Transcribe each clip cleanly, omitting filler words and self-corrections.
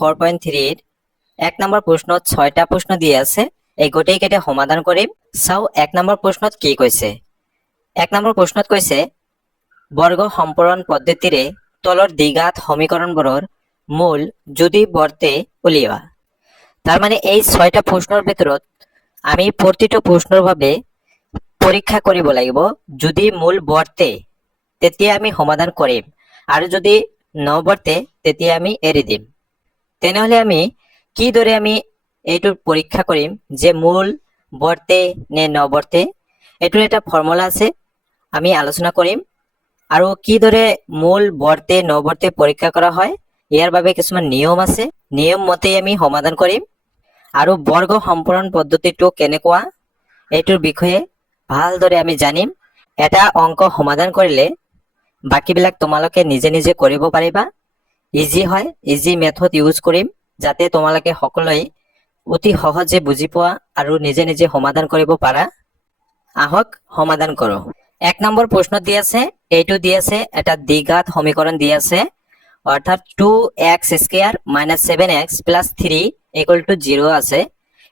4.3 এৰ 1 নম্বৰ প্ৰশ্নত 6টা প্ৰশ্ন দিয়া আছে এই গোটেইকেইটা সমাধান কৰিম চাও 1 নম্বৰ প্ৰশ্নত কি কৈছে 1 নম্বৰ প্ৰশ্নত কৈছে বৰ্গ সম্পূৰণ পদ্ধতিৰে তলৰ দ্বিঘাত সমীকৰণবোৰৰ মূল যদি বৰ্তে উলিওৱা তাৰ মানে এই 6টা প্ৰশ্নৰ ভিতৰত আমি প্ৰতিটো প্ৰশ্নৰ বাবে পৰীক্ষা কৰিব লাগিব যদি মূল বৰ্তে তেতিয়া আমি সমাধান কৰিম আৰু যদি নবৰ্তে তেতিয়া আমি এৰি দিম তেনেহলে আমি কিদৰে আমি এইটোৰ পৰীক্ষা কৰিম যে মূল বৰ্তে নে নবৰ্তে এটোৰ এটা ফৰ্মুলা আছে আমি আলোচনা কৰিম আৰু কিদৰে মূল বৰ্তে নবৰ্তে পৰীক্ষা কৰা হয় ইয়াৰ বাবে কিছুমান নিয়ম আছে নিয়ম মতে আমি সমাধান কৰিম আৰু বৰ্গ সম্পূৰণ পদ্ধতিটো কেনেকুৱা এইটোৰ বিষয়ে ভালদৰে আমি জানিম এটা অংক সমাধান কৰিলে বাকিবিলাক তোমালোকে নিজে নিজে কৰিব পাৰিবা ইজি হয় ইজি মেথড ইউজ কৰিম যাতে তোমালোকে সকলোৱে অতি সহজে বুজি পোৱা আৰু নিজে নিজে সমাধান কৰিব পাৰা আহক সমাধান কৰো 1 নম্বৰ প্ৰশ্ন দি আছে এইটো দি আছে এটা দ্বিঘাত সমীকৰণ দি আছে অৰ্থাৎ 2x² - 7x + 3 = 0 আছে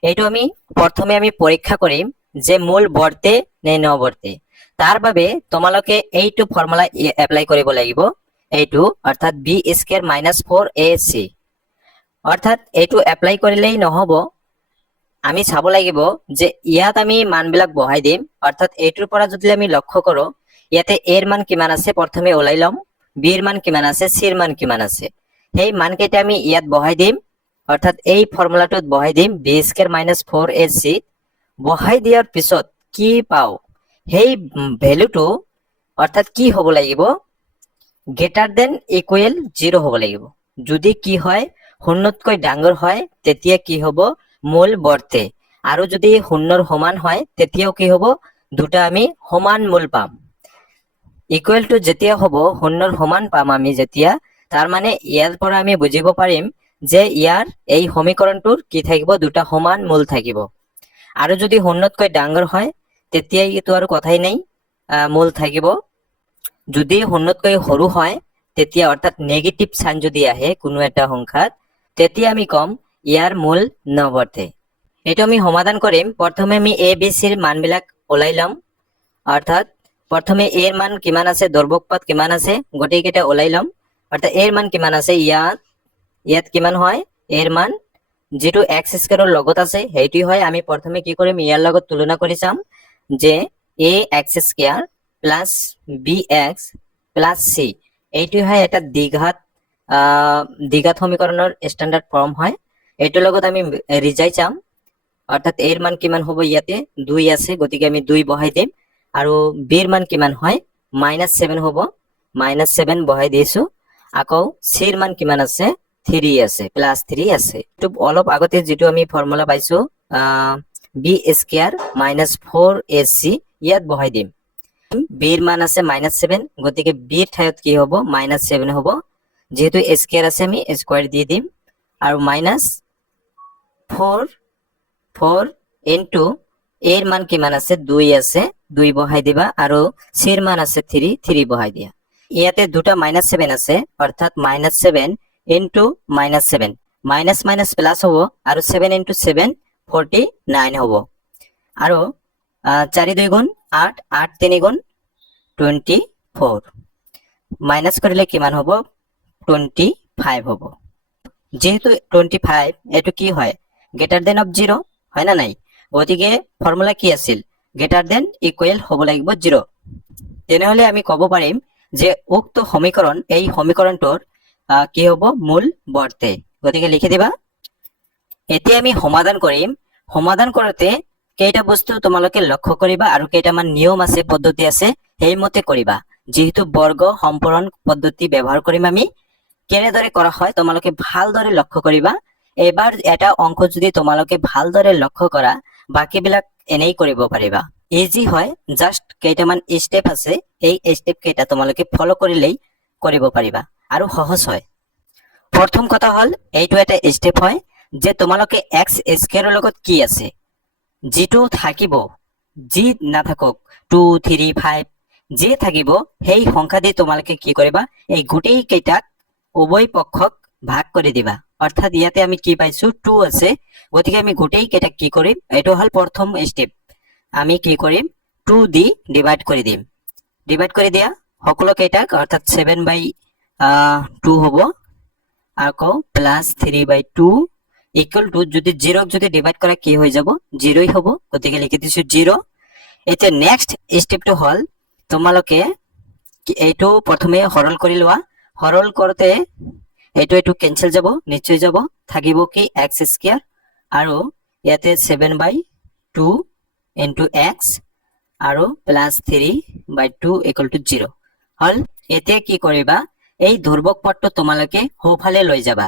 এইটো আমি প্ৰথমে আমি পৰীক্ষা কৰিম যে মূল বৰ্তে নে নবৰ্তে তাৰ বাবে তোমালোকে এইটো ফৰ্মুলা এপ্লাই কৰিব লাগিব এইটো অৰ্থাৎ b² - 4ac অৰ্থাৎ এইটো এপ্লাই কৰিলেই নহব আমি চাব লাগিব যে ইয়াত আমি মানবিলাক বহাই দিম অৰ্থাৎ এইটোৰ পৰা যদি আমি লক্ষ্য কৰো ইয়াতে a এৰ মান কিমান আছে প্ৰথমে ওলাই লম b এৰ মান কিমান আছে c এৰ মান কিমান আছে সেই মানকেইটা আমি ইয়াত বহাই দিম অৰ্থাৎ এই ফৰ্মুলাটোত বহাই দিম b² - 4ac বহাই দিয়াৰ পিছত কি পাও সেই ভ্যালুটো অৰ্থাৎ কি হ'ব লাগিব গ্ৰেটাৰ দেন ইকুৱেল 0 হ'ব লাগিব যদি কি হয় শূন্যতকৈ ডাঙৰ হয় তেতিয়া কি হ'ব মূল বৰ্তে আৰু যদি শূন্যৰ সমান হয় তেতিয়াও কি হ'ব দুটা আমি সমান মূল পাম ইকুৱেল টু যেতিয়া হ'ব শূন্যৰ সমান পাম আমি যেতিয়া তাৰ মানে ইয়াৰ পৰা আমি বুজিব পাৰিম যে ইয়াৰ এই সমীকৰণটোৰ কি থাকিব দুটা সমান মূল থাকিব আৰু যদি শূন্যতকৈ ডাঙৰ হয় তেতিয়া ইটো আৰু কথাই নাই মূল থাকিব যদি শূন্যতকৈ সৰু হয় তেতিয়া অৰ্থাৎ নেগেটিভ সাইন যদি আহে কোনো এটা সংখ্যাত তেতিয়া আমি কম ইয়াৰ মূল নবৰ্তে এটো আমি সমাধান কৰিম প্ৰথমে আমি a b c এৰ মানবিলাক ওলাই লম অৰ্থাৎ প্ৰথমে a এৰ মান কিমান আছে দৰ্বকপদ কিমান আছে গোটেইকেইটা ওলাই লম অৰ্থাৎ a এৰ মান কিমান আছে ইয়াত কিমান হয় a এৰ মান যেটো x² এৰ লগত আছে হেইটি হয় আমি প্ৰথমে কি কৰিম ইয়াৰ লগত তুলনা কৰি চাম যে ax² + bx + c এইটো হয় এটা দ্বিঘাত সমীকৰণৰ স্ট্যান্ডাৰ্ড ফৰ্ম হয় এইটোৰ লগত আমি ৰিজাই চাম অৰ্থাৎ a এর মান কিমান হ'ব ইয়াতে 2 আছে গতিকে আমি 2 বহাই দিম আৰু b এর মান কিমান হয় -7 হ'ব -7 বহাই দিছো আকৌ c এর মান কিমান আছে 3 আছে +3 আছে তো অলপ আগতে যেটো আমি ফর্মুলা পাইছো b² - 4ac ইয়াত বহাই দিম b এর মান আছে -7 গতিকে b এর ঠাইত কি হ'ব -7 হ'ব যেহেতু a স্কয়ার আছে আমি স্কয়ার দিয়ে দিম আৰু -4 ইনটু a এৰ মান কিমান আছে 2 আছে 2 বহাই দিবা আৰু c এৰ মান আছে 3 বহাই দিয়া ইয়াতে দুটা -7 আছে অৰ্থাৎ -7 ইনটু -7 মাইনাস মাইনাস প্লাস হ'ব আৰু 7 ইনটু 7 49 হ'ব আৰু 4 2 গুণ 8 8 3 গুণ 24 মাইনাস কৰিলে কিমান হ'ব 25 হ'ব যেহেতু 25 এটো কি হয় গ্রেটার দেন অফ 0 হয় না নাই গতিকে ফর্মুলা কি আছিল গ্রেটার দেন ইকুয়াল হ'ব লাগিব 0 তেনেহলে আমি ক'ব পাৰিম যে উক্ত সমীকৰণ এই সমীকৰণটোৰ কি হ'ব মূল বৰ্তে গতিকে লিখি দিবা এতিয়া আমি সমাধান কৰিম সমাধান কৰোতে কেইটা বস্তু তোমালোকে লক্ষ্য কৰিবা আৰু কেইটামান নিয়ম আছে পদ্ধতি আছে সেই মতে কৰিবা যেহেতু বৰ্গ সম্পূৰণ পদ্ধতি ব্যৱহাৰ কৰিম আমি কেনেদৰে কৰা হয় তোমালোকে ভালদৰে লক্ষ্য কৰিবা এবাৰ এটা অংক যদি তোমালোকে ভালদৰে লক্ষ্য কৰা বাকিবিলাক এনেই কৰিব পাৰিবা ইজি হয় জাস্ট কেইটামান স্টেপ আছে এই স্টেপ কেইটা তোমালোকে ফলো কৰিলেই কৰিব পাৰিবা আৰু সহজ হয় প্ৰথম কথা হল এইটো এটা স্টেপ হয় যে তোমালোকে x² এর লগত কি আছে যেটো থাকিব জি না থাকক 2 3 5 যে থাকিব সেই সংখ্যা দি তোমালোকে কি কৰিবা এই গোটেই কেইটাক উভয় পক্ষক ভাগ কৰি দিবা অর্থাৎ ইয়াতে আমি কি পাইছো 2 আছে, গতিকে আমি গোটেইকেইটা কি কৰিম, এইটো হল প্ৰথম স্টেপ। আমি কি কৰিম 2 দি ডিভাইড কৰি দিম। ডিভাইড কৰি দিয়া সকলো কেইটাক, অর্থাৎ 7/2 হব, আকৌ প্লাস 3/2 ইকুয়াল টু, যদি 0 যদি ডিভাইড কৰা কি হৈ যাব, 0ই হ'ব, গতিকে লিখি দিছো 0। এতিয়া নেক্সট স্টেপটো হল তোমালোকে এইটো প্ৰথমে সৰল কৰি লোৱা। সৰল কৰোতে এইটো কেনসেল যাব, নিশ্চয় যাব, থাকিব কি x স্কয়াৰ আৰু ইয়াতে 7/2 ইনটু x আৰু প্লাস 3/2 ইকুয়াল টু 0 হল। এতিয়া কি কৰিবা, এই ধ্ৰুবক পদটো তোমালোকে সোঁফালে লৈ যাবা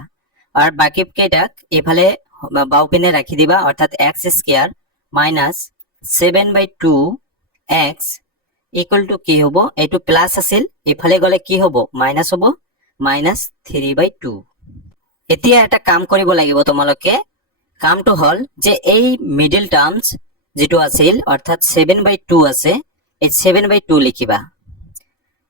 আৰু বাকি কেইটাক এফালে বাও পিনে ৰাখি দিবা, অর্থাৎ x square minus 7/2 x equal to কি হব, এইটো প্লাস আছিল, এফালে গলে কি হব মাইনাস হব, মাইনাস 3/2। এতিয়া এটা কাম কৰিব লাগিব তোমালোকে। কামটো হল যে এই মিডল টার্মস যেটো আছিল, অর্থাৎ 7/2 আছে, এই 7/2 লিখিবা।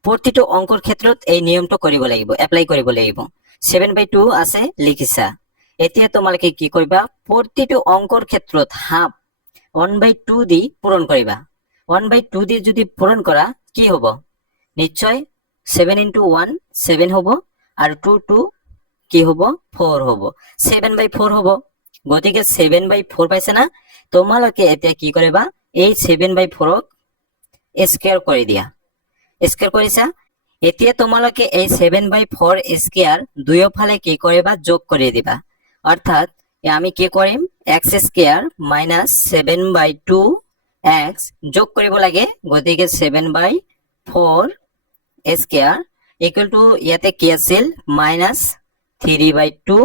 প্ৰতিটো অঙ্কৰ ক্ষেত্ৰত এই নিয়মটো কৰিব লাগিব, এপ্লাই কৰিব লাগিব। 7/2 আছে লিখিছা। এতিয়া তোমালোকে কি কৰিবা, প্ৰতিটো অঙ্কৰ ক্ষেত্ৰত হাফ 1/2 দি পূৰণ কৰিবা। 1/2 দি যদি পূৰণ কৰা কি হব, নিশ্চয় 7 into 1 7 হব, আৰু 2 কি হব 4 হব, 7/4 হব। গতিকে 7/4 পাইছে না। তোমালোকে এতিয়া কি কৰিবা, এই 7/4ক স্কয়াৰ কৰি দিয়া। স্কয়াৰ কৰিছা। এতিয়া তোমালোকে এই 7/4 স্কয়াৰ দুয়োফালে কি কৰিবা, যোগ কৰি দিবা। অৰ্থাৎ আমি কি কৰিম, x স্কয়াৰ মাইনাস 7/2 x যোগ কৰিব লাগে, গতিকে 7/4 স্কয়ার ইকুয়াল টু ইয়াতে কি আছিল মাইনাস 3/2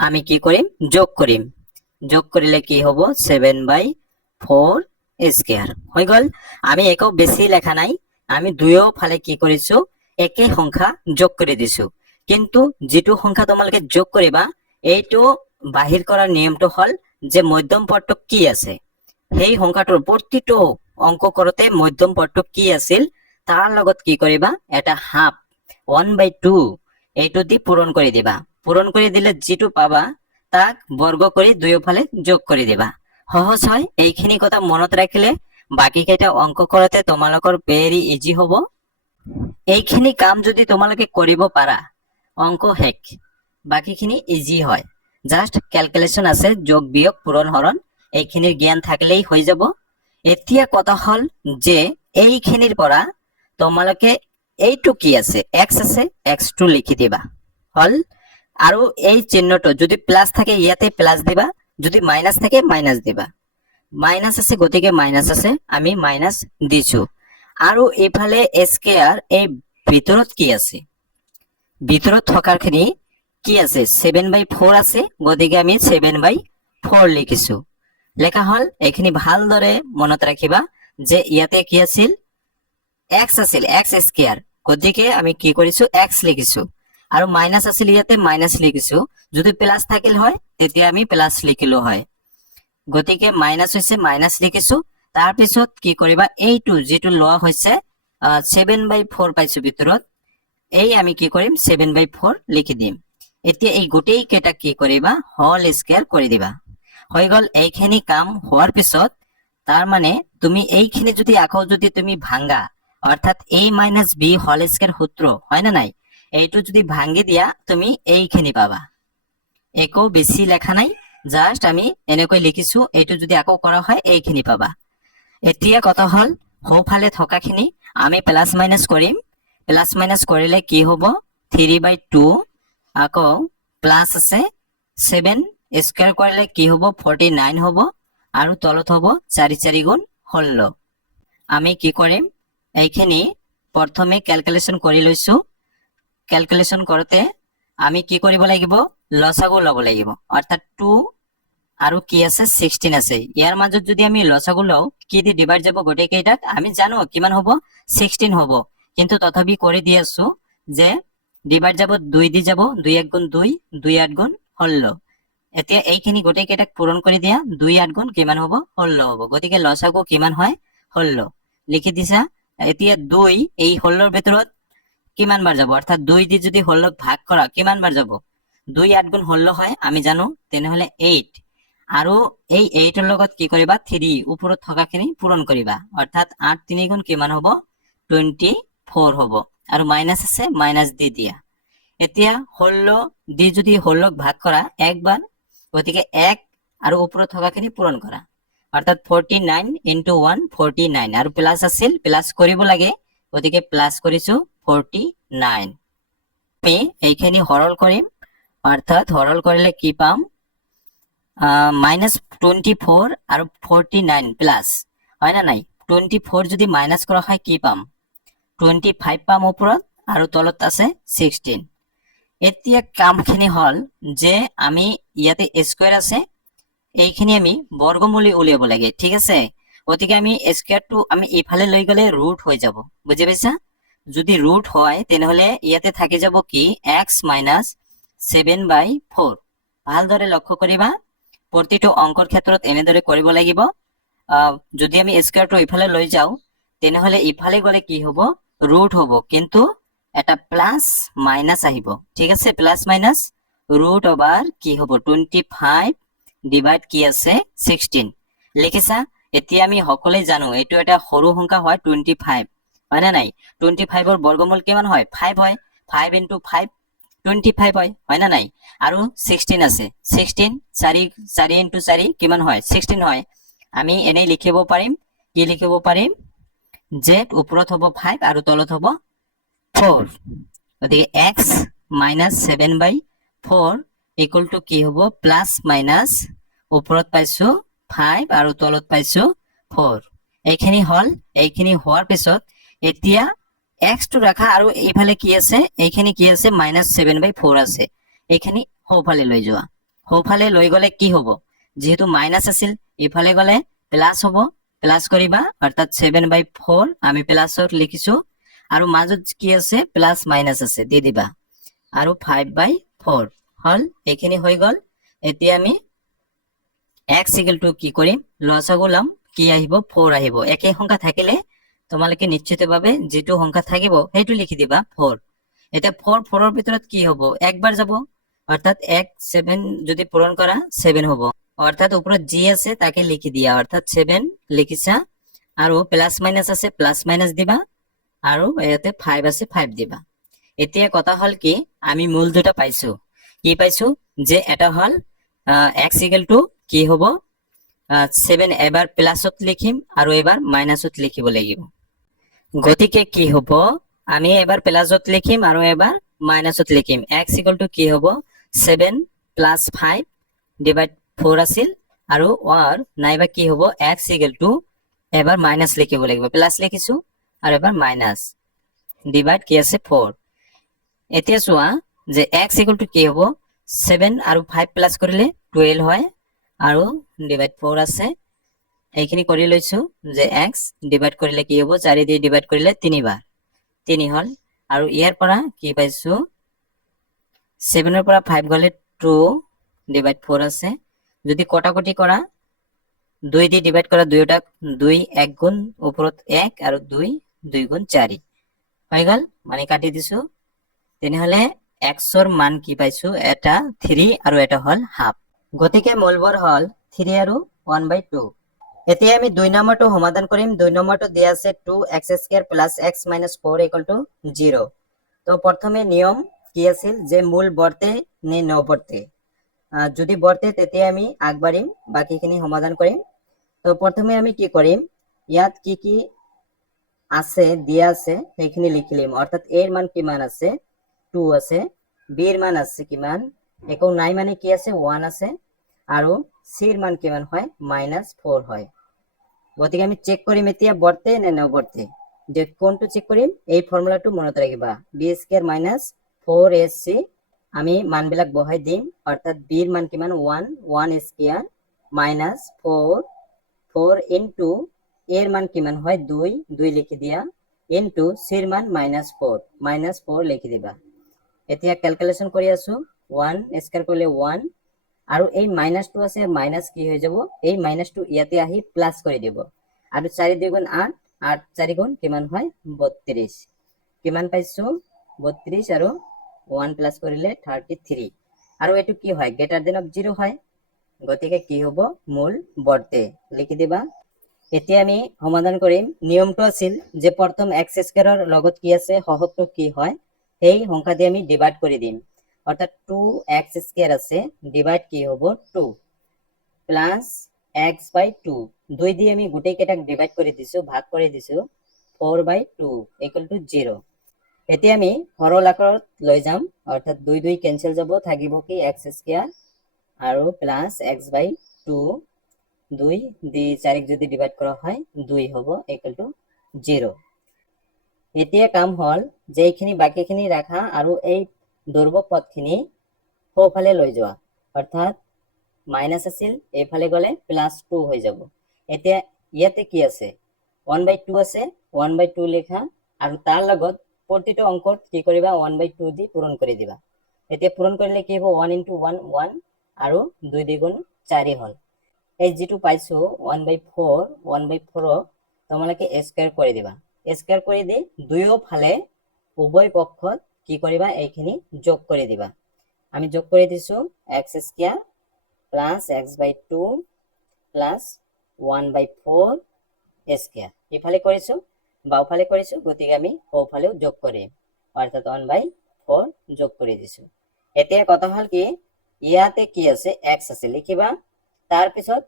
আমি কি কৰিম, যোগ কৰিম। যোগ কৰিলে কি হব 7/4 স্কয়ার হৈ গল। আমি একো বেছি লেখা নাই, আমি দুয়োফালে কি কৰিছো, একে সংখ্যা যোগ কৰি দিছো। কিন্তু যেটো সংখ্যা তোমালোকে যোগ কৰিবা, এইটো বাহিৰ কৰাৰ নিয়মটো হল যে মধ্যম পদটো কি আছে, সেই সংখ্যাটোৰ প্ৰতিটো অঙ্ক কৰোতে মধ্যম পদটো কি আছিল তাৰ লগত কি কৰিবা, এটা হাফ 1/2 এইটো দি পূৰণ কৰি দিবা। পূৰণ কৰি দিলে যেটো পাবা তাক বৰ্গ কৰি দুয়োফালে যোগ কৰি দিবা। সহজ হয়। এইখিনি কথা মনত ৰাখিলে বাকি কেইটা অঙ্ক কৰোতে তোমালোকৰ ভেৰি ইজি হব। এইখিনি কাম যদি তোমালোকে কৰিব পাৰা, অঙ্ক শেষ, বাকিখিনি ইজি হয়। জাস্ট ক্যালকুলেশন আছে, যোগ বিয়োগ পূরণ হরণ, এইখিনির জ্ঞান থাকলেই হৈ যাব। এতিয়া কথা হল যে এইখিনিৰ পৰা তোমালোকে এইটো কি আছে, x আছে, x2 লিখি দিবা হল। আৰু এই চিহ্নটো যদি প্লাস থাকে ইয়াতে প্লাস দিবা, যদি মাইনাস থাকে মাইনাস দিবা। মাইনাস আছে গতিকে মাইনাস আছে, আমি মাইনাস দিছো। আৰু এফালে স্কয়াৰ এই ভিতৰত কি আছে, ভিতৰত থকাৰখিনি কি আছে 7/4 আছে, গতিকে আমি 7/4 লিখিছো। লেখা হল। এইখিনি ভালদৰে মনত ৰাখিবা যে ইয়াতে কি আছিল, x আছিল, x স্কয়াৰ, গতিকে আমি কি কৰিছো x লিখিছো। আৰু মাইনাস আছিল ইয়াতে মাইনাস লিখিছো, যদি প্লাস থাকিল হয় তেতিয়া আমি প্লাস লিখিলো হয়। গতিকে মাইনাস হৈছে মাইনাস লিখিছো। তাৰ পিছত কি কৰিবা, এইটো যেটো লোৱা হৈছে 7/4 পাইছো ভিতৰত, এই আমি কি কৰিম 7/4 লিখি দিম। এতিয়া এই গোটেই কেইটা কি কৰিবা, হোল স্কয়াৰ কৰি দিবা। হৈ গল। এইখিনি কাম হোৱাৰ পিছত তাৰ মানে তুমি এইখিনি যদি আকৌ যদি তুমি ভাঙা, অর্থাৎ a minus b whole square সূত্র হয় না নাই, এইটো যদি ভাঙি দিয়া তুমি এইখিনি পাবা। একো বেছি লেখা নাই, জাস্ট আমি এনেকৈ লিখিছো, এইটো যদি আকৌ কৰা হয় এইখিনি পাবা। এতিয়া কথা হল সোঁফালে থকাখিনি আমি প্লাস মাইনাস কৰিম। প্লাস মাইনাস কৰিলে কি হব, 3/2 আকৌ প্লাস আছে 7 স্কয়াৰ কৰিলে কি হব 49 হব, আৰু তলত হব 4 4 গুণ 16। আমি কি কৰিম, এইখিনি প্ৰথমে ক্যালকুলেশন কৰি লৈছো। ক্যালকুলেশন কৰোতে আমি কি কৰিব লাগিব, লসাগু লব লাগিব, অৰ্থাৎ 2 আৰু কি আছে 16 আছে। ইয়াৰ মাজত যদি আমি লসাগু লও, কি দি ডিভাইড যাব গোটেই কেইটাক, আমি জানো কিমান হব 16 হব, কিন্তু তথাপি কৰি দি আছো যে ডিভাইড যাব 2 দি যাব, 2 1 গুণ 2, 2 8 গুণ 16। এতিয়া এইখিনি গোটেই কেইটাক পূৰণ কৰি দিয়া, 2 8 গুণ কিমান হব 16 হব, গতিকে লসাগু কিমান হয় 16 লিখি দিছা। এতিয়া 2 এই 16ৰ ভিতৰত কিমান বাৰ যাব, অৰ্থাৎ 2 দি যদি 16ক ভাগ কৰা কিমান বাৰ যাব, 2 8 গুণ 16 হয় আমি জানো, তেনেহলে 8 আৰু এই 8 ৰ লগত কি কৰিবা 3 ওপৰত থকাখিনি পূৰণ কৰিবা, অৰ্থাৎ 8 3 গুণ কিমান হ'ব 24 হ'ব, আৰু মাইনাস আছে মাইনাস দি দিয়া। এতিয়া 16 দি যদি 16ক ভাগ কৰা একবাৰ, গতিকে 1 আৰু ওপৰত থকাখিনি পূৰণ কৰা, অৰ্থাৎ 49 ইনটু 1 49, আৰু প্লাস আছিল প্লাস কৰিব লাগে, গতিকে প্লাস কৰিছো 49। আমি এইখিনি হৰল কৰিম, অৰ্থাৎ হৰল কৰিলে কি পাম -24 আৰু 49 প্লাস হয় না নাই, 24 যদি মাইনাস কৰা হয় কি পাম 25 পাম ওপৰত, আৰু তলত আছে 16। এতিয়া কামখিনি হল যে আমি ইয়াতে স্কয়ার আছে, এইখিনি আমি বর্গমূলী উলিয়াব লাগে, ঠিক আছে। গতিকে আমি স্কয়ারটো আমি ইফালে লৈ গলে ৰুট হৈ যাব, বুজি পাইছা। যদি ৰুট হয় তেনেহলে ইয়াতে থাকি যাব কি x - 7/4। ভালদৰে লক্ষ্য কৰিবা, প্ৰতিটো অংকৰ ক্ষেত্ৰত এনেদৰে কৰিব লাগিব। যদি আমি স্কয়াৰটো ইফালে লৈ যাও তেনেহলে ইফালে গলে কি হ'ব ৰুট হ'ব, কিন্তু এটা প্লাস মাইনাস আহিব, ঠিক আছে। প্লাস মাইনাস ৰুট ওভাৰ কি হ'ব 25 ডিভাইড কি আছে 16 লিখিছা। এতিয়া আমি সকলোৱে জানো এইটো এটা সৰু সংখ্যা হয় 25, হয় না নাই। 25 ৰ বৰ্গমূল কিমান হয় 5 হয়, 5 ইনটু 5 25 হয় না নাই, আৰু 16 আছে 16 4 ইনটু 4 কিমান হয় 16 হয়। আমি এনেই লিখিব পাৰিম, কি লিখিব পাৰিম যে ওপৰত হ'ব 5 আৰু তলত হ'ব 4, গতিকে x - 7/4 ইকুয়াল টু কি হ'ব প্লাস মাইনাস ওপৰত পাইছো 5 আৰু তলত পাইছো 4। এইখিনি হল, এইখিনি হোৱাৰ পিছত এতিয়া x টো ৰাখা, আৰু এইফালে কি আছে এইখিনি কি আছে -7/4 আছে, এইখিনি সোঁফালে লৈ যোৱা। সোঁফালে লৈ গলে কি হ'ব, যেহেতু মাইনাস আছিল ইফালে গলে প্লাস হ'ব, প্লাস কৰিবা, অৰ্থাৎ 7/4 আমি প্লাসত লিখিছো, আৰু মাজত কি আছে প্লাস মাইনাস আছে দি দিবা, আৰু 5/4 হল, এইখিনি হৈ গল। এতিয়া আমি x ইকুয়াল টু কি কৰিম লসাগু লম, কি আহিব 4 আহিব। একেই সংখ্যা থাকিলে তোমালোকে নিশ্চিতভাৱে যেটো সংখ্যা থাকিব সেইটো লিখি দিবা 4। এটা 4 ৰ ভিতৰত কি হ'ব একবাৰ যাব, অৰ্থাৎ 1 7 যদি পূৰণ কৰা 7 হ'ব, অৰ্থাৎ ওপৰত যি আছে তাকে লিখি দিয়া, অৰ্থাৎ 7 লিখিছা, আৰু প্লাস মাইনাস আছে প্লাস মাইনাস দিবা, আৰু ইয়াতে 5 আছে 5 দিবা। এতিয়া কথা হল কি আমি মূল দুটা পাইছো, কি পাইছো যে এটা হল x ইকুয়াল টু কি হ'ব 7 এবাৰ প্লাসত লিখিম আৰু এবাৰ মাইনাসত লিখিব লাগিব, গতিকে কি হ'ব আমি এবাৰ প্লাসত লিখিম আৰু এবাৰ মাইনাসত লিখিম। x ইকুয়াল টু কি হ'ব 7 প্লাস 5 ডিভাইড 4 আছিল, আৰু নাইবা কি হ'ব x ইকুয়াল টু এবাৰ মাইনাস লিখিব লাগিব, প্লাস লিখিছো আৰু এবাৰ মাইনাস ডিভাইড কি আছে 4। এতিয়া চোৱা যে x ইকুয়াল টু কি হ'ব 7 আৰু 5 প্লাস কৰিলে 12 হয়, আৰু ডিভাইড 4 আছে, এইখিনি কৰি লৈছো যে x ডিভাইড কৰিলে কি হ'ব 4 দিয়ে ডিভাইড কৰিলে 3 বাৰ 3 হল, আৰু ইয়াৰ পৰা কি পাইছো 7 ৰ পৰা 5 গলে 2 ডিভাইড 4 আছে, যদি কটাকটি কৰা 2 দিয়ে ডিভাইড কৰা 2টা 2 1 গুণ ওপৰত 1 আৰু 2 2 গুণ 4 হৈ গল, মানে কাটি দিছো। তেনেহলে x ৰ মান কি পাইছো এটা 3 আৰু এটা হল হাফ, গতিকে মূলবোৰ হল 3 আৰু 1/2। এতিয়া আমি 2 নম্বৰটো সমাধান কৰিম। 2 নম্বৰটো দিয়া আছে 2x² + x - 4 = 0। তো প্ৰথমে নিয়ম কি আছিল যে মূল বৰ্তে নে নবৰ্তে, যদি বৰ্তে তেতিয়া আমি আগবাঢ়িম, বাকিখিনি সমাধান কৰিম। তো প্ৰথমে আমি কি কৰিম, ইয়াত কি কি আছে দিয়া আছে সেইখিনি লিখি লিম, অৰ্থাৎ a ৰ মান কিমান আছে 2 আছে, b ৰ মান আছে কিমান একো নাই, মানে কি আছে 1 আছে, আৰু c ৰ মান কিমান হয় -4 হয়। গতিকে আমি চেক কৰিম এতিয়া বৰ্তে নে নবৰ্তে, যে কোনটো চেক কৰিম এই ফৰ্মুলাটো মনত ৰাখিবা b² - 4ac, আমি মানবিলাক বহাই দিম, অৰ্থাৎ b ৰ মান কিমান 1 -4 4 ইনটু a ৰ মান কিমান হয় 2 লিখি দিয়া, ইনটু c ৰ মান -4 লিখি দিবা। এতিয়া ক্যালকুলেশন কৰি আছো 1 স্কয়াৰ কৰিলে 1, আৰু এই মাইনাসটো আছে মাইনাস কি হৈ যাব, এই মাইনাসটো ইয়াতে আহি প্লাস কৰি দিব, আৰু 4 2 গুণ 8 8 4 গুণ কিমান হয় 32, কিমান পাইছো 32, আৰু 1 প্লাস কৰিলে 33। আৰু এইটো কি হয় গ্ৰেটাৰ দেন অফ 0 হয় গতিকে কি হ'ব মূল বৰ্তে লিখি দিবা এতিয়া আমি সমাধান কৰিম নিয়মটো আছিল যে প্ৰথম x স্কয়াৰৰ লগত কি আছে হহটো কি হয় সেই সংখ্যা দিয়ে আমি ডিভাইড কৰি দিম অৰ্থাৎ 2x স্কয়াৰ আছে ডিভাইড কি হ'ব 2 প্লাস x বাই 2 দুই দিয়ে আমি গোটেই কেইটাক ডিভাইড কৰি দিছো ভাগ কৰি দিছো 4 বাই 2 ইকুয়াল টু 0 এতিয়া আমি সৰল আকাৰত লৈ যাম অৰ্থাৎ 2 2 কেনসেল যাব থাকিব কি x স্কয়াৰ আৰু প্লাস x বাই 2 2 দি 4 যদি ডিভাইড করা হয় 2 হ'ব ইকুয়াল টু 0 এতিয়া কাম হল যে এইখিনি বাকিখিনি রাখা আৰু এই দুৰ্বক পদখিনি সোঁফালে লৈ যোৱা অৰ্থাৎ মাইনাস আছিল এইফালে গলে প্লাস 2 হৈ যাব এতিয়া ইয়াতে কি আছে 1/2 আছে 1/2 লেখা আৰু তাৰ লগত প্ৰতিটো অংকত কি কৰিবা 1/2 দি পূৰণ কৰি দিবা এতিয়া পূৰণ কৰিলে কি হ'ব 1 * 1 1 আৰু 2 দ্বিগুণ 4 হল এই যেটো পাইছো 1/4 1/4 তোমালোকে স্কয়ার কৰি দিবা স্কয়াৰ কৰি দি দুয়ো ফালে উভয় পক্ষত কি কৰিবা এইখিনি যোগ কৰি দিবা আমি যোগ কৰি দিছো x square plus x/2 plus 1/4 square ইফালে কৰিছো বাওফালে কৰিছো গতিকে আমি সোঁফালেও যোগ কৰিম অৰ্থাৎ 1/4 যোগ কৰি দিছো এতিয়া কথা হল কি ইয়াতে কি আছে x আছে লিখিবা তাৰ পিছত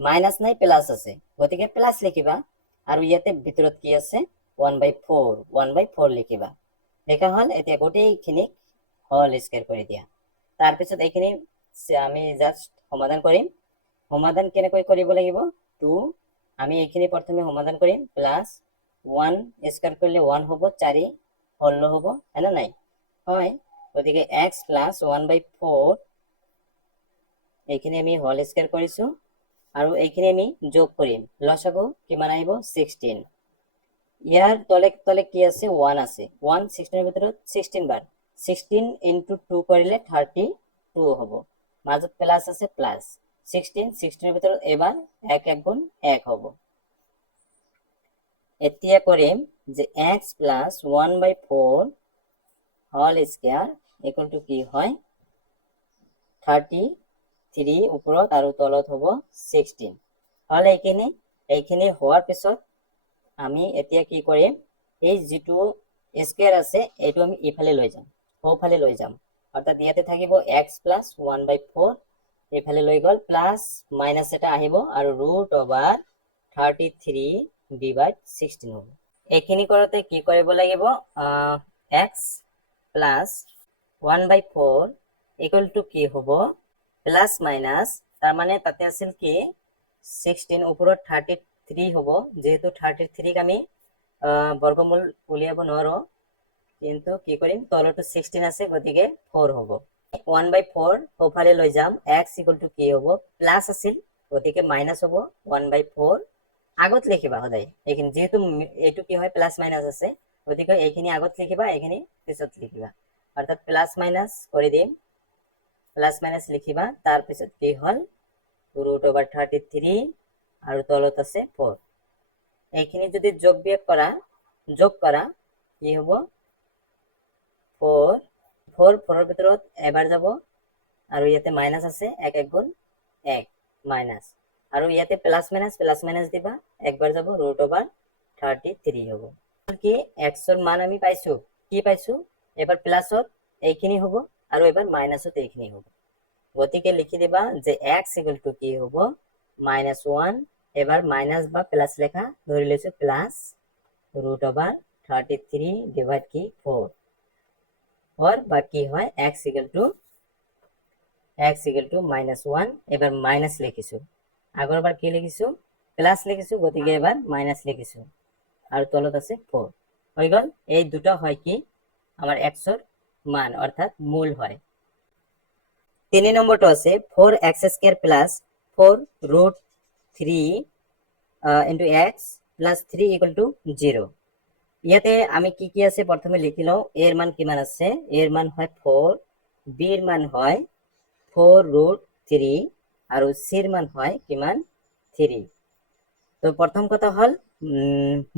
মাইনাস নাই প্লাস আছে গতিকে প্লাস লিখিবা আৰু ইয়াতে ভিতৰত কি আছে 1/4 লিখিবা লেখা হল এতিয়া গোটেইখিনি হল স্কয়ার কৰি দিয়া তাৰ পিছত এইখিনি আমি জাস্ট সমাধান কৰিম সমাধান কেনেকৈ কৰিব লাগিব 2 আমি এইখিনি প্ৰথমে সমাধান কৰিম প্লাস 1 স্কয়াৰ কৰিলে 1 হ'ব 4 হল হ'ব হয়না নাই হয় গতিকে x প্লাস 1/4 এইখিনি আমি হল স্কয়ার কৰিছো আৰু এইখিনি আমি যোগ কৰিম লসাগু কিমান আহিব 16 ইয়াৰ তলে তলে কি আছে 1 আছে 1 16 এৰ ভিতৰত 16 বাৰ 16 * 2 কৰিলে 32 হ'ব মাজত প্লাস আছে প্লাস 16 এৰ ভিতৰত এবাৰ 1 1 গুণ 1 হ'ব এতিয়া কৰিম যে x plus 1/4 whole square equal to কি হয় 33 ওপৰত আৰু তলত হ'ব 16 হলে এইখিনি হোৱাৰ পিছত আমি এতিয়া কি কৰিম এই যেটো স্কয়াৰ আছে এটো আমি ইফালে লৈ যাম সোঁফালে লৈ যাম অৰ্থাৎ ইয়াতে থাকিব x প্লাস 1/4 ইফালে লৈ গল প্লাস মাইনাস এটা আহিব আৰু √33 ডিভাইড 16 হ'ব এইখিনি কৰতে কি কৰিব লাগিব x প্লাস 1/4 ইকুয়াল টু কি হ'ব প্লাস মাইনাস তার মানে তাতে আছিল কি 16 ওপৰত 33 হ'ব যেহেতু 33 ক আমি বৰ্গমূল উলিয়াব নোৱাৰো কিন্তু কি কৰিম তলটো 16 আছে গতিকে 4 হ'ব 1/4 সোঁফালে লৈ যাম x ইকুয়াল টু কি হ'ব প্লাস আছিল গতিকে মাইনাস হ'ব 1/4 আগত লিখিবা সদায় এইখিনি যেহেতু এইটো কি হয় প্লাস মাইনাস আছে গতিকে এইখিনি আগত লিখিবা এইখিনি পিছত লিখিবা অর্থাৎ প্লাস মাইনাস কৰি দিম প্লাস মাইনাস লিখিবা তাৰ পিছত কি হল √33 আৰু তলত আছে 4 এইখিনি যদি যোগ বিয়োগ কৰা কি হ'ব 4 4 এৰ ভিতৰত এবাৰ যাব আৰু ইয়াতে মাইনাস আছে 1 1 গুণ 1 মাইনাস আৰু ইয়াতে প্লাস মাইনাস দিবা একবাৰ যাব √33 হ'ব কি x এৰ মান আমি পাইছো কি পাইছো এবাৰ প্লাসত এইখিনি হ'ব আৰু এবাৰ মাইনাসত এইখিনি হ'ব গতিকে লিখি দিবা যে x ইকুয়াল টু কি হ'ব -1 এবাৰ মাইনাস বা প্লাস লেখা ধৰি লৈছো প্লাস √33 ডিভাইড কি 4 और बाकी হয় x ইকুয়াল টু -1 এবাৰ মাইনাস লিখিছো আগৰবাৰ কি লিখিছো প্লাস লিখিছো গতিকে এবাৰ মাইনাস লিখিছো আৰু তলত আছে 4 হৈ গল এই দুটো হয় কি আমার x এর মান অর্থাৎ মূল হয় 3 নম্বরটা আছে 4x² plus 4√3 into x plus 3 equal to 0 ইয়াতে আমি কি আছে প্রথমে লিখি লও এর মান কিমান আছে এর মান হয় 4 b এর মান হয় 4√3 আর c এর মান হয় কিমান 3 তো প্রথম কথা হল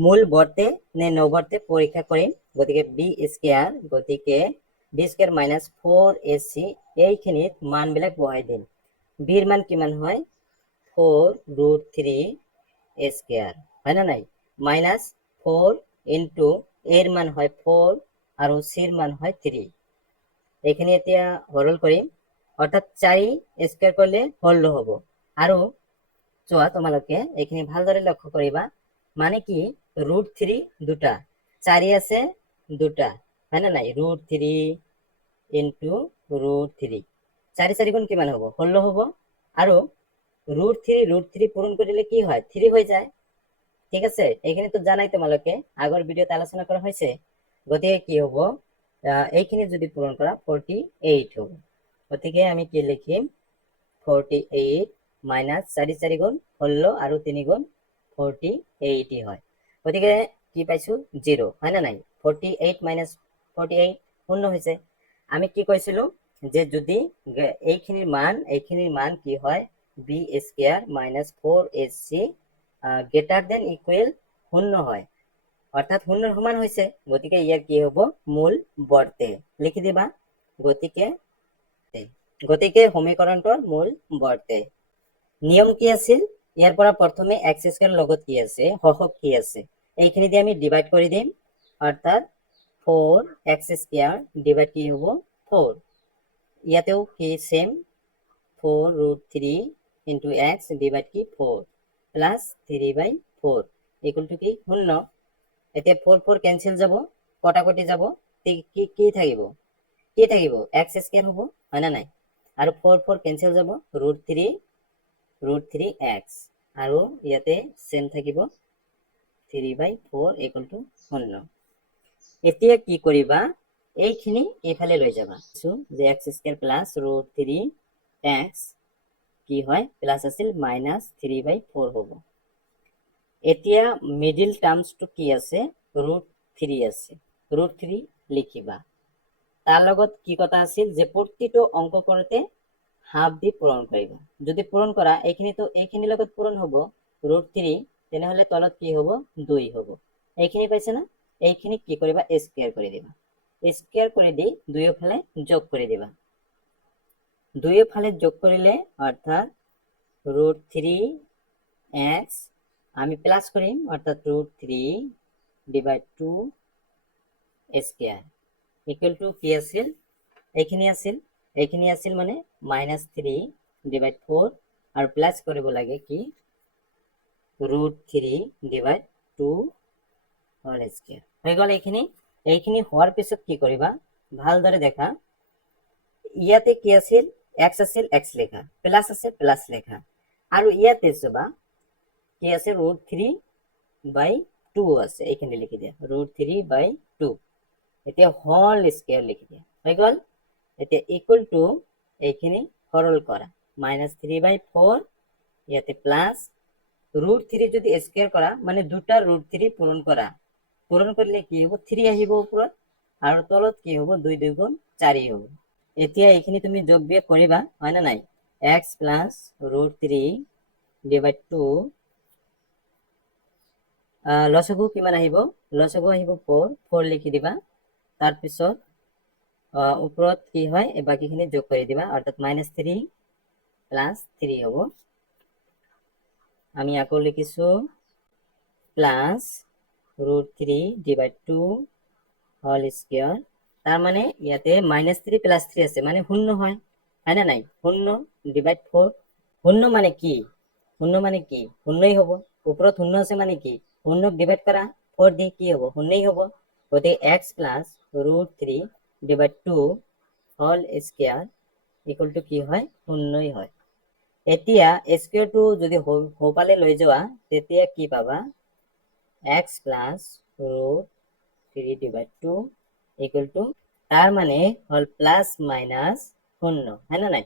মূল বর্তে নে নবর্তে পরীক্ষা করিম গতিকে b স্কয়ার গতিকে বি স্কোয়াৰ মাইনাছ 4ac এইখিনিত মানবিলাক বহাই দিম। বিৰ মান কিমান হয় 4√3 a স্কোয়াৰ হয় না নাই, মাইনাছ 4 ইনটু এৰ মান হয় 4 আৰু চিৰ মান হয় 3। এইখিনি এতিয়া হৰল কৰিম, অৰ্থাৎ 4 স্কোয়াৰ কৰিলে হৰল হ'ব। আৰু চোৱা তোমালোকে এইখিনি ভালদৰে লক্ষ্য কৰিবা, মানে কি √3 দুটা, 4 আছে দুটা হয় না নাই, √3 ইনটু √3, 4 4 গুণ কিমান হ'ব 16 হ'ব। আৰু √3 পূৰণ কৰিলে কি হয় 3 হৈ যায়। ঠিক আছে, এইখিনি তো জানাই তোমালোকে, আগৰ ভিডিওতে আলোচনা করা হয়েছে। গতিকে কি হব, এইখিনি যদি পূরণ করা 48 হবে। গতিকে আমি কি লিখিম 48 মাইনাস 4 4 গুণ 16 আৰু 3 গুণ 48 হয়। গতিকে কি পাইছো 0 হয় না নাই, 48 মাইনাস 48 শূন্য হৈছে। আমি কি কৈছিলো যে যদি এইখিনিৰ মান কি হয় b square minus 4ac greater than equal শূন্য হয়, অৰ্থাৎ শূন্যৰ সমান হৈছে। গতিকে ইয়াৰ কি হ'ব মূল বৰ্তে লিখি দিবা। গতিকে সমীকৰণটোৰ মূল বৰ্তে। নিয়ম কি আছিল, ইয়াৰ পৰা প্ৰথমে এক্স স্কয়াৰ লগত কি আছে হৰক কি আছে এইখিনি দিয়ে আমি ডিভাইড কৰি দিম, অৰ্থাৎ 4x স্কয়ার ডিভাইড কি হ'ব 4, ইয়াতেও কি সেম 4√3 ইনটু x ডিভাইড কি 4 প্লাস 3/4 ইকুয়াল টু কি শূন্য। এতিয়া 4 4 ক্যান্সেল যাব, কটাকটি যাব, কি কি থাকিব x স্কয়ার হ'ব হয় না নাই, আৰু 4 4 ক্যান্সেল যাব, √3 x আৰু ইয়াতে সেম থাকিব 3/4 ইকুয়াল টু শূন্য। এতিয়া কি কৰিবা এইখিনি এইফালে লৈ যাবা, যে x স্কয়ার প্লাস √3x কি হয় প্লাস আছিল মাইনাস 3/4 হ'ব। এতিয়া মিডিল টার্মসটো কি আছে √3 আছে, √3 লিখিবা। তার লগত কি কথা আছিল যে প্ৰতিটো অঙ্ক কৰোতে হাফ দি পূৰণ কৰিবা। যদি পূৰণ কৰা এইখিনি তো এইখিনি লগত পূৰণ হ'ব √3, তেনেহলে তলত কি হ'ব 2 হ'ব। এইখিনি পাইছে না, এইখিনি কি কৰিবা স্কয়াৰ কৰি দিবা, স্কয়াৰ কৰি দি দুয়োফালে যোগ কৰি দিবা। দুয়োফালে যোগ কৰিলে অর্থাৎ √3x আমি প্লাস করিম, অর্থাৎ √3 ডিভাইড 2 স্কয়ার ইকুয়াল টু কি আছিল এইখিনি আছিল মানে -3 ডিভাইড 4 আর প্লাস কৰিব লাগে কি √3 ডিভাইড 2 হোল স্কয়াৰ হৈ গ'ল। এইখিনি হোৱাৰ পিছত কি কৰিবা ভালদৰে দেখা, ইয়াতে কি আছিল x আছিল x লেখা, প্লাস আছে প্লাস লেখা, আৰু ইয়াতে চাবা কি আছে √3/2 আছে, এইখিনি লিখি দিয়া √3/2। এতিয়া হোল স্কয়ার লিখি দিয়া হৈ গ'ল। এতিয়া ইকুয়াল টু এইখিনি সৰল কৰা -3/4 ইয়াতে প্লাস √3 যদি স্কয়াৰ কৰা মানে দুটা √3 পূৰণ কৰা, পূৰণ কৰলে কি হ'ব 3 আহিব ওপৰত, আৰু তলত কি হ'ব 2 2 গুণ 4 হ'ব। এতিয়া এইখিনি তুমি যোগ বিয়োগ কৰিবা হয় না নাই, x প্লাস √3 ডিভাইড 2 লসগু কিমান আহিব, লসগু আহিব 4, 4 লিখি দিবা। তাৰপিছত ওপৰত কি হয় বাকিখিনি যোগ কৰি দিবা, অর্থাৎ -3 প্লাস 3 হ'ব। আমি আকৌ লিখিছো প্লাস √3 ডিভাইড 2 হোল স্কয়ার, তার মানে ইয়াতে -3 প্লাস 3 আছে মানে শূন্য হয় না নাই, শূন্য ডিভাইড 4, শূন্য মানে কি শূন্যই হ'ব, ওপৰত শূন্য আছে মানে কি শূন্যক ডিভাইড কৰা 4 দি কি হ'ব শূন্যই হ'ব। গতিকে x plus √3 divide 2 whole square equal to কি হয় শূন্যই হয়। এতিয়া স্কয়ারটো যদি হোপালে লৈ যোৱা তেতিয়া কি পাবা x plus √3 divide 2 equal to, তার মানে হল প্লাস মাইনাস শূন্য হয় না নাই।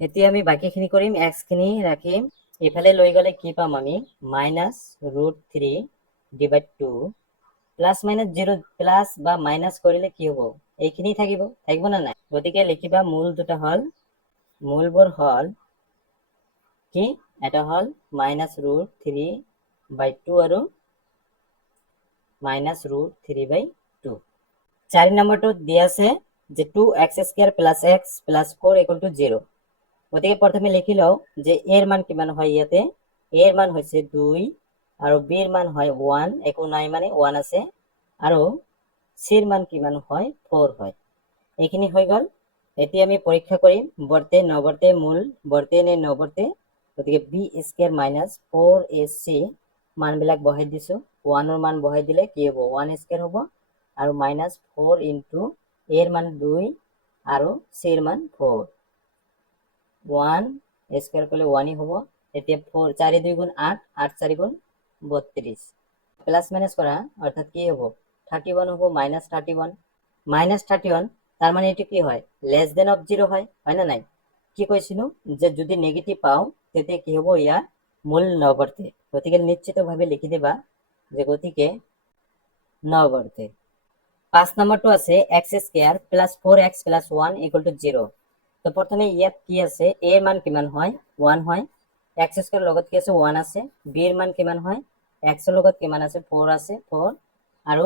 এতিয়া আমি বাকিখিনি কৰিম, x খিনি ৰাখিম, ইফালে লৈ গ'লে কি পাম আমি -√3 ডিভাইড 2 প্লাস মাইনাস 0 প্লাস বা মাইনাস কৰিলে কি হ'ব এইখিনি থাকিব না নাই। গতিকে লিখিবা মূল দুটা হল, মূলবোৰ হল কি এটা হল -√3/2 আৰু -√3/2। 4 নম্বৰটো দিয়া আছে যে 2x² প্লাছ x প্লাছ 4 = 0। গতিকে প্ৰথমে লিখি লওঁ যে এৰ মান কিমান হয়। ইয়াতে এৰ মান হৈছে 2 আৰু বিৰ মান হয় 1, একো নাই মানে 1 আছে, আৰু চিৰ মান কিমান হয় 4 হয়। এইখিনি হৈ গ'ল। এতিয়া আমি পৰীক্ষা কৰিম বৰ্তে নবৰ্তে, মূল বৰ্তে নে নবৰ্তে। গতিকে b² - 4ac মানবিলাক বহাই দিছো। 1ৰ মান বহাই দিলে কি হ'ব, 1² হ'ব, আৰু -4 ইনটু এৰ মান 2 আৰু চিৰ মান 4। 1² কৰিলে 1 হ'ব। এতিয়া 4 4 2 গুণ 8, 8 4 গুণ 32। প্লাস মাইনাস করা অর্থাৎ কি হবো, 31 হবো, -31। -31 তার মানে এটি কি হয়, লেস দেন অফ 0 হয় না নাই? কি কইছিলো যে যদি নেগেটিভ পাও তেতে কি হবো, ইয়ার মূল নবর্তে। গতিকে নিশ্চিতভাবে লিখি দিবা যে গতিকে নবর্তে। 5 নম্বৰটো আছে x² + 4x + 1 = 0। তো প্ৰথমে ইয়াত কি আছে, a মান কিমান হয় 1 হয়, x² লগত কি আছে 1 আছে, b এর মান কিমান হয়, x এর লগত কিমান আছে 4 আছে 4, আৰু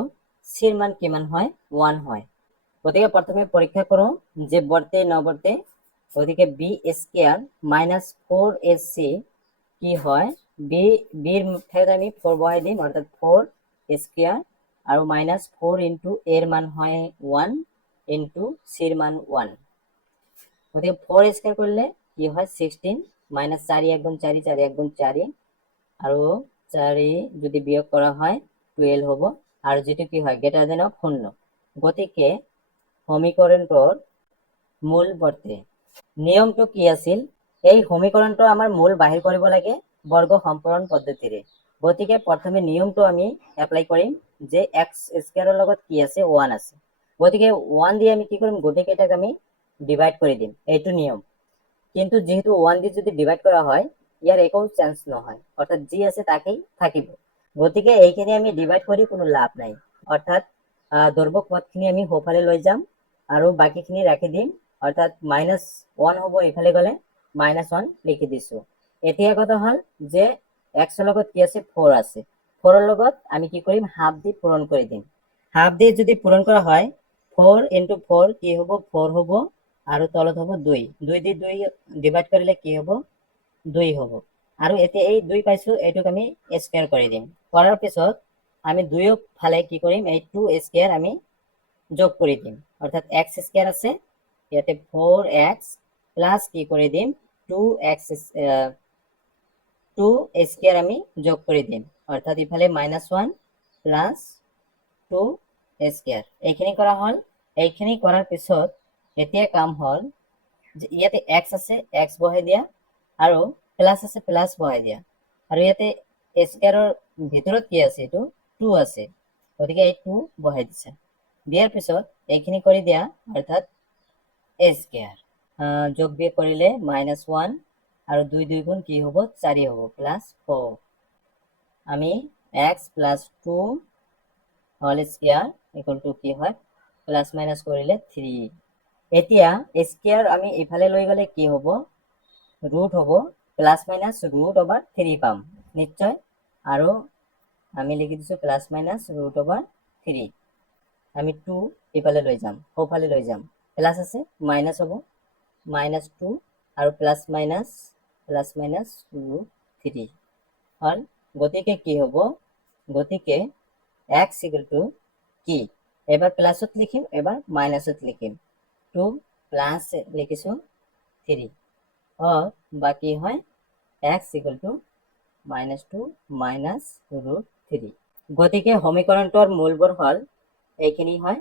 c এৰ মান কিমান হয় 1 হয়। গতিকে প্ৰথমে পৰীক্ষা করো যে বর্তে নবর্তে। গতিকে b² - 4ac কি হয়, b এর ঠাইত আমি 4 বহাই দিম, অর্থাৎ 4² আৰু -4 ইনটু এর মান হয় 1 ইনটু চির মান 1। গতিকে 4² করলে কি হয় 16, -4 1 গুণ 4, 4 1 গুণ 4, আৰু 4 যদি বিয়োগ কৰা হয় 12 হ'ব, আৰু যেটো কি হয় গ্ৰেটাৰ দেন অফ 0। গতিকে সমীকৰণটোৰ মূল বৰ্তে। নিয়মটো কি আছিল, এই সমীকৰণটো আমাৰ মূল বাহিৰ কৰিব লাগে বৰ্গ সম্পূৰণ পদ্ধতিৰে। গতিকে প্ৰথমে নিয়মটো আমি এপ্লাই কৰিম যে x² এর লগত কি আছে 1 আছে। গতিকে 1 দিয়ে আমি কি কৰিম, গোটেইকেইটাক আমি ডিভাইড কৰি দিম, এইটো নিয়ম। কিন্তু যেহেতু 1 দিয়ে যদি ডিভাইড করা হয় ইয়ার একো চান্স নহয়, অর্থাৎ যি আছে তাকেই থাকিব। গতিকে এইখিনি আমি ডিভাইড কৰি কোনো লাভ নাই, অৰ্থাৎ দৰ্বক পদখিনি আমি সোঁফালে লৈ যাম আৰু বাকীখিনি ৰাখি দিম, অর্থাৎ -1 হ'ব এইফালে গ'লে, -1 লিখি দিছো। এতিয়া কথা হল যে x এর লগত কি আছে 4 আছে, 4 এর লগত আমি কি কৰিম, হাফ দি পূৰণ কৰে দিম। হাফ দিয়ে যদি পূৰণ কৰা হয় 4 ইনটু 4 কি হব 4 হব, আৰু তলত হব 2, 2 দি 2 ডিভাইড কৰিলে কি হব 2 হব। আৰু এতিয়া এই 2 পাইছো, এইটোক আমি স্কয়াৰ কৰি দিম। কৰাৰ পিছত আমি দুয়ো ফালে কি কৰিম, এই 2² আমি যোগ কৰি দিম, অর্থাৎ x² আছে ইয়াতে 4x প্লাস কি করে দিম 2² আমি যোগ করে দিম, অর্থাৎ ইফালে -1 প্লাস 2² এইখিনি করা হল। এইখিনি করার পিছত এতিয়া কাম হল যে ইয়াতে x আছে x বহাই দিয়া, আৰু প্লাস আছে প্লাস বহাই দিয়া, আৰু ইয়াতে স্কয়াৰৰ ভিতৰত কি আছে, এইটো 2 আছে, গতিকে এই 2 বহাই দিছা। দিয়াৰ পিছত এইখিনি কৰি দিয়া, অৰ্থাৎ স্কয়াৰ যোগ বিয়োগ কৰিলে -1 আৰু 2 2 গুণ কি হব 4 হব, প্লাস 4। আমি x plus 2 whole square equal to কি হয়, প্লাস মাইনাস কৰিলে 3। এতিয়া স্কয়াৰ আমি ইফালে লৈ গলে কি হব, ৰুট হব, প্লাস মাইনাস √/3 পাম নিশ্চয়, আৰু আমি লিখি দিছো প্লাস মাইনাস √/3। আমি 2 ইফালে লৈ যাম, সোঁফালে লৈ যাম, প্লাস আছে মাইনাস হব, -2 আৰু প্লাস মাইনাস √3 হল। গতিকে কি হব, গতিকে x = কি, এবাৰ প্লাসত লিখিম এবাৰ মাইনাসত লিখিম, 2 প্লাস লিখিছো 3, বা কি হয় x = -2 - √3। গতিকে সমীকৰণটোৰ মূলবোৰ হল এইখিনি হয়।